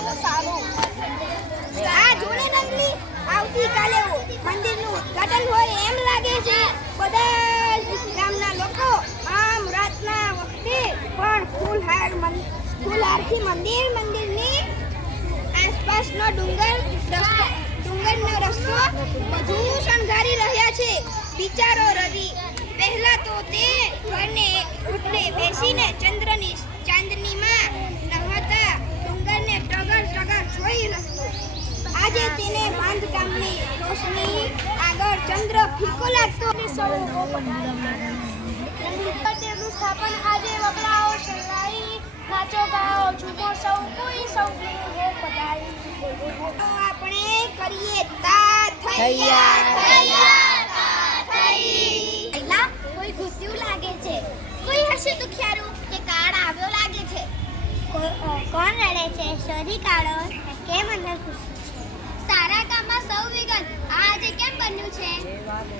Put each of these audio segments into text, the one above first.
કરવું સારું. આ જોને નંદલી આવતીકાલે મંદિરનું ઉદ્ઘાટન હોય એમ લાગે છે. બધા ગામના લોકો આમ રાતના વખતે પણ ફૂલહારથી મંદિરની આસપાસનો ડુંગરનો રસ્તો બધું શણગારી રહ્યા છે. વિચારો રવિ, પહેલા તો તે ઘરને ઓટલે બેસીને ચાંદનીમાં નહાતા ડુંગરને ટગર જોઈ રહ્યો. આજે તેને બાંધકામની રોશની આગળ ચંદ્ર ફીકો લાગતો. તેનું સ્થાપન આજે વગડાઓ શરણાઈ, નાચો ગાઓ ઝૂમો સૌ કોઈ હો પધારી. તો આપણે કરીએ તા પહેલા કોઈ ખુશીયું લાગે છે, કોઈ હશે દુખિયારું કે કાળ આવ્યો લાગે છે. કોણ રડે છે શોધી કાઢો, કેમ અંદર ખુશી છે. સારા કામમાં સૌ વિગત આજે કેમ બન્યું છે.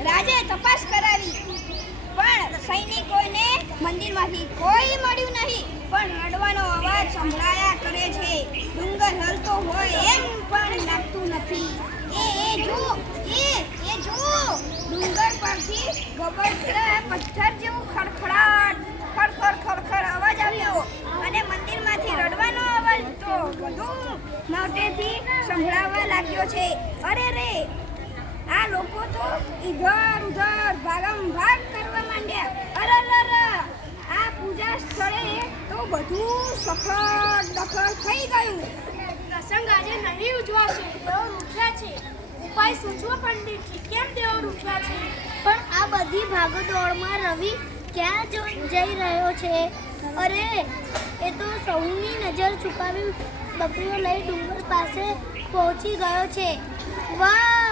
રાજે તપાસ કરાવી પણ સૈનિકોને મંદિરમાંથી કોઈ મળ્યું નહીં. પણ રડવાનો અવાજ સંભળાયા કરે છે. ડુંગર હલતો હોય એમ પણ લાગતું નથી. એ જો ડુંગર પરથી ગબડતા પથ્થર જેવું ખડખડ અવાજ આવ્યો અને મંદિરમાંથી રડવાનો અવાજ તો વધુ મોટેથી સંભળાવા લાગ્યો છે. અરે રે, આ લોકો તો ઇધર ઉધર ભાગમ-ભાગ કરવા માંડ્યા. અરર, આ પૂજા સ્થળે તો બધું સખડ થઈ ગયું. પ્રસંગ આજે નહીં ઉજવાશે, તેઓ રૂઠ્યા છે. ઉપાય સૂચવો પંડિતજી, કેમ તેઓ રૂઠ્યા છે. પણ આ બધી ભાગદોડમાં રવિ ક્યાં જઈ રહ્યો છે. અરે, એ તો સૌની નજર છુપાવી બકરીઓ લઈ ડુંગર પાસે પહોંચી ગયો છે. વાહ,